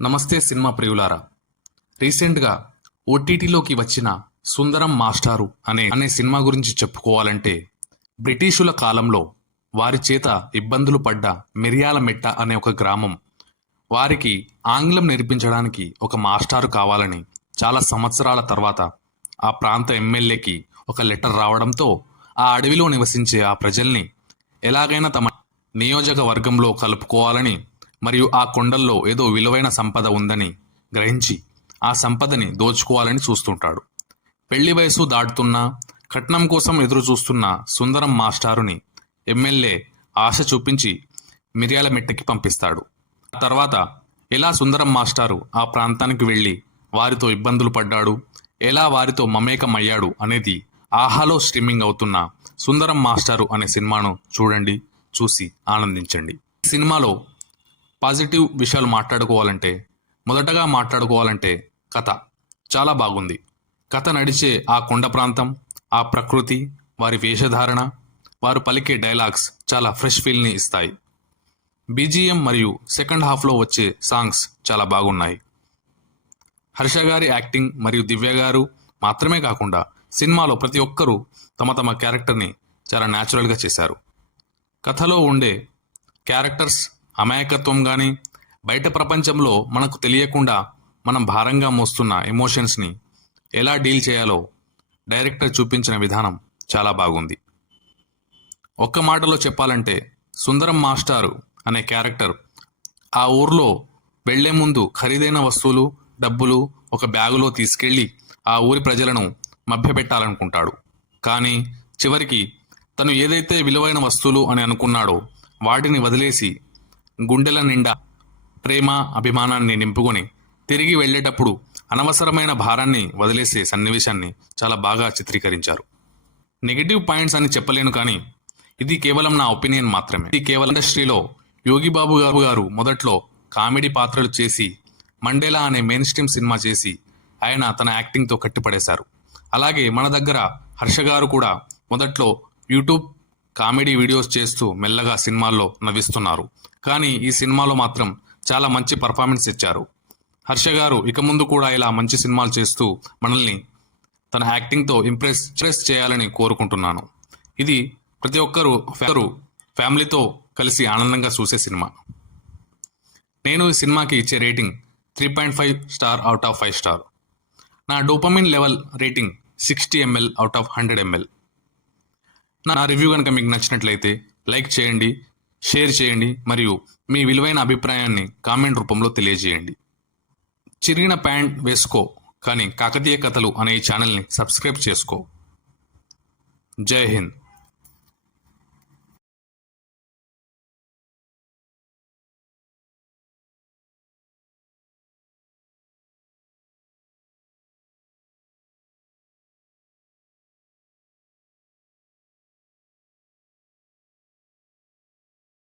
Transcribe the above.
నమస్తే సినిమా ప్రియులారా. రీసెంట్గా ఓటీటీలోకి వచ్చిన సుందరం మాస్టారు అనే సినిమా గురించి చెప్పుకోవాలంటే, బ్రిటిషుల కాలంలో వారి చేత ఇబ్బందులు పడ్డ మిర్యాలమెట్ట అనే ఒక గ్రామం వారికి ఆంగ్లం నేర్పించడానికి ఒక మాస్టారు కావాలని చాలా సంవత్సరాల తర్వాత ఆ ప్రాంత ఎమ్మెల్యేకి ఒక లెటర్ రావడంతో ఆ అడవిలో నివసించే ఆ ప్రజల్ని ఎలాగైనా తమ నియోజకవర్గంలో కలుపుకోవాలని మరియు ఆ కొండల్లో ఏదో విలువైన సంపద ఉందని గ్రహించి ఆ సంపదని దోచుకోవాలని చూస్తుంటాడు. పెళ్లి వయసు దాటుతున్నా కట్నం కోసం ఎదురు చూస్తున్న సుందరం మాస్టారుని ఎమ్మెల్యే ఆశ చూపించి మిర్యాలమెట్టకి పంపిస్తాడు. ఆ తర్వాత ఎలా సుందరం మాస్టారు ఆ ప్రాంతానికి వెళ్ళి వారితో ఇబ్బందులు పడ్డాడు, ఎలా వారితో మమేకమయ్యాడు అనేది ఆహాలో స్ట్రీమింగ్ అవుతున్న సుందరం మాస్టారు అనే సినిమాను చూడండి, చూసి ఆనందించండి. ఈ సినిమాలో పాజిటివ్ విషయాలు మొదటగా మాట్లాడుకోవాలంటే కథ చాలా బాగుంది. కథ నడిచే ఆ కొండ ప్రాంతం, ఆ ప్రకృతి, వారి వేషధారణ, వారు పలికే డైలాగ్స్ చాలా ఫ్రెష్ ఫీల్ని ఇస్తాయి. బీజిఎం మరియు సెకండ్ హాఫ్లో వచ్చే సాంగ్స్ చాలా బాగున్నాయి. హర్ష గారి యాక్టింగ్ మరియు దివ్య గారు మాత్రమే కాకుండా సినిమాలో ప్రతి ఒక్కరూ తమ తమ క్యారెక్టర్ని చాలా న్యాచురల్గా చేశారు. కథలో ఉండే క్యారెక్టర్స్ అమాయకత్వం కానీ, బయట ప్రపంచంలో మనకు తెలియకుండా మనం భారంగా మోస్తున్న ఎమోషన్స్ని ఎలా డీల్ చేయాలో డైరెక్టర్ చూపించిన విధానం చాలా బాగుంది. ఒక్క మాటలో చెప్పాలంటే, సుందరం మాస్టారు అనే క్యారెక్టర్ ఆ ఊర్లో వెళ్లే ముందు ఖరీదైన వస్తువులు, డబ్బులు ఒక బ్యాగులో తీసుకెళ్లి ఆ ఊరి ప్రజలను మభ్యపెట్టాలనుకుంటాడు. కానీ చివరికి తను ఏదైతే విలువైన వస్తువులు అని అనుకున్నాడో వాటిని వదిలేసి గుండెల నిండా ప్రేమ, అభిమానాన్ని నింపుకొని తిరిగి వెళ్ళేటప్పుడు అనవసరమైన భారాన్ని వదిలేసే సన్నివేశాన్ని చాలా బాగా చిత్రీకరించారు. నెగిటివ్ పాయింట్స్ అని చెప్పలేను, కానీ ఇది కేవలం నా ఒపీనియన్ మాత్రమే. ఇది కేవలం ఇండస్ట్రీలో యోగిబాబు గారు మొదట్లో కామెడీ పాత్రలు చేసి మండేలా అనే మెయిన్ స్ట్రీమ్ సినిమా చేసి ఆయన తన యాక్టింగ్తో కట్టిపడేశారు. అలాగే మన దగ్గర హర్ష గారు కూడా మొదట్లో యూట్యూబ్ కామెడీ వీడియోస్ చేస్తూ మెల్లగా సినిమాల్లో నవ్విస్తున్నారు. కానీ ఈ సినిమాలో మాత్రం చాలా మంచి పర్ఫార్మెన్స్ ఇచ్చారు. హర్ష గారు ఇక ముందు కూడా ఇలా మంచి సినిమాలు చేస్తూ మనల్ని తన యాక్టింగ్తో ఇంప్రెస్ చేయాలని కోరుకుంటున్నాను. ఇది ప్రతి ఒక్కరూ ఫ్యామిలీతో కలిసి ఆనందంగా చూసే సినిమా. నేను ఈ సినిమాకి ఇచ్చే rating 3.5 star out of 5 star. నా dopamine level rating 60 ml out of 100 ml. నా రివ్యూ కనుక మీకు నచ్చినట్లయితే లైక్ చేయండి, షేర్ చేయండి మరియు మీ విలువైన అభిప్రాయాన్ని కామెంట్ రూపంలో తెలియజేయండి. చిరిగిన ప్యాంట్ వేసుకో కానీ కాకతీయ కథలు అనే ఈ ఛానల్ని సబ్స్క్రైబ్ చేసుకో. జై హింద్.